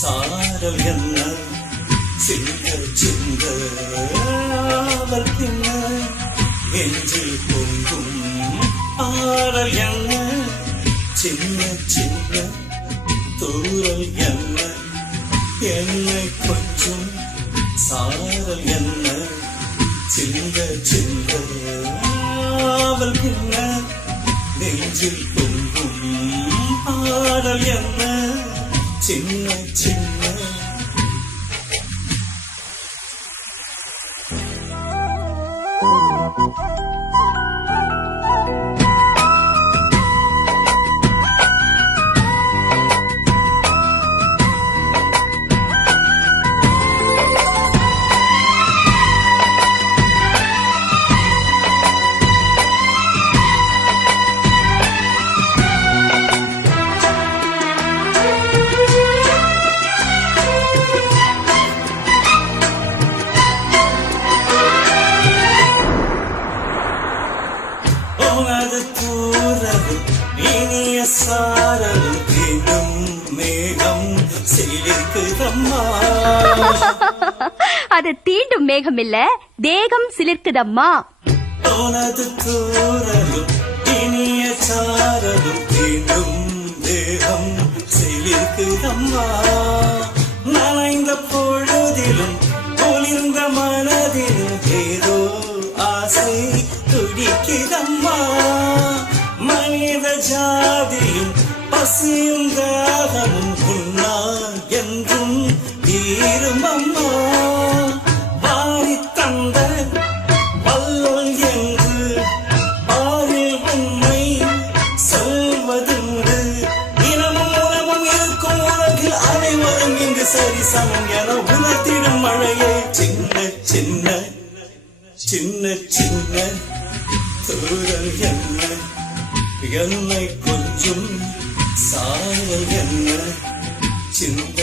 சாரல் என்ன சிங்க சிங்க பின்ன நெஞ்சில் பொங்கும் ஆடல் என்ன சின்ன சின்ன தூரல் என்ன என்னை கொஞ்சம் சாரல் என்ன சிங்க சிங்க பின்ன நெஞ்சில் பொங்கும் ஆடல் என்ன சின்ன சின்ன இனிய சாரல் தினம் மேகம் சிலிர்க்குதம்மா. அது தீண்டும் மேகம் இல்ல, தேகம் சிலிர்க்குதம்மா. உனது தூரலும் இனிய சாரலும் தினம் தேகம் சிலிர்க்குதம்மா. நனைந்த பொழுதிலும் குளிர்ந்த மனதிலும் ஏதோ ஆசை துடிக்குதம்மா. மனித ஜாதியும் பசியும் தாகமும் உன்னால் என்றும் தீரும் அம்மா. வாரி தந்த வல்லல் என்று பாரில் உண்மை சொல்வதுண்டு. இனமும் உணவும் இருக்கும் உலகில் அனைவரும் இங்கு சரி சமம் என உணர்த்திடும் மழையே. சின்ன சின்ன சின்ன சின்ன தூரல் என்ன என்னை கொஞ்சம் சாரல் என்ன சின்ன